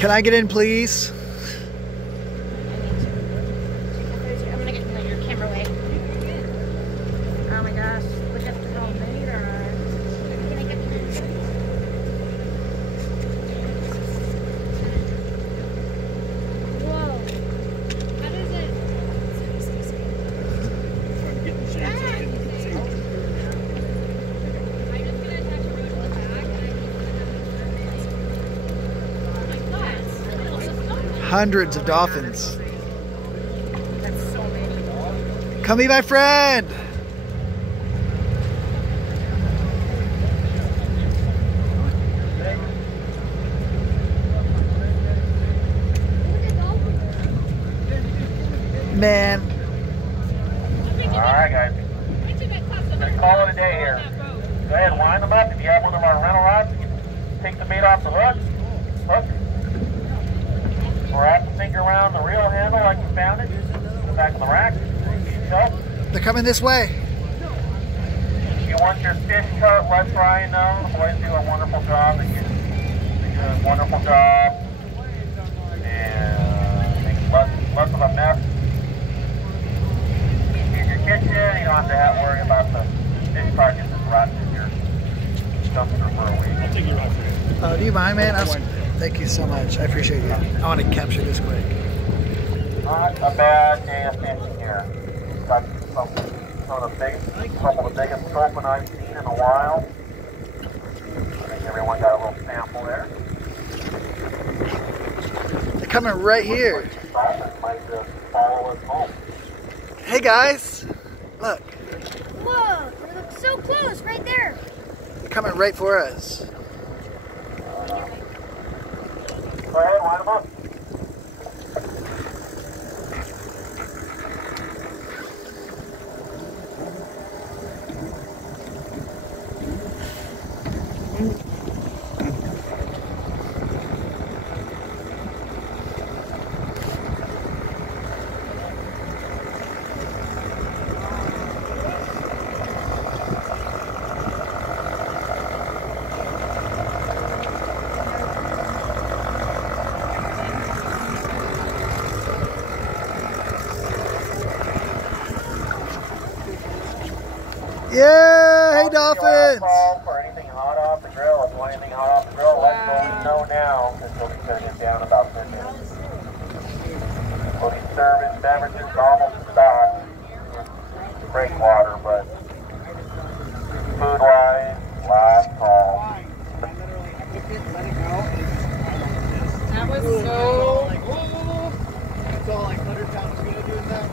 Can I get in, please? I'm gonna get your camera away. Oh my gosh, look at the elevator. Can I get in? Whoa. How does it? I'm getting the shades. I'm just gonna attach a road to the back and Hundreds of dolphins. that's so many. Come be my friend. Man. Alright guys, let's call it a day here. Go ahead, wind them up. If you have one of our rental rods, take the bait off the hook. Or have to finger around the reel handle like you found it. In the back of the rack. They're coming this way. If you want your fish cut, let Brian know. The boys do a wonderful job. They do a wonderful job. And make less of a mess. In your kitchen, you don't have to worry about the fish carcasses rotting in your dumpster for a week. I'll take you out for you. Oh, do you mind, man? Thank you so much. I appreciate you. I want to capture this quick. Not a bad day of fishing here. Got some of the biggest dolphin I've seen in a while. I think everyone got a little sample there. They're coming right here. Dolphins might just follow us home. Hey guys, look. Whoa, they look so close right there. They're coming right for us. Go ahead, wind them up. Yeah, hey dolphins. For anything hot off the grill, if you want anything hot off the grill, let Goldie know now, because he'll be cutting it down about 10 minutes. We'll be serving beverages almost stock. Great water, but food-wise, last call. That was so. It's all like 100 pounds of peanut doing that.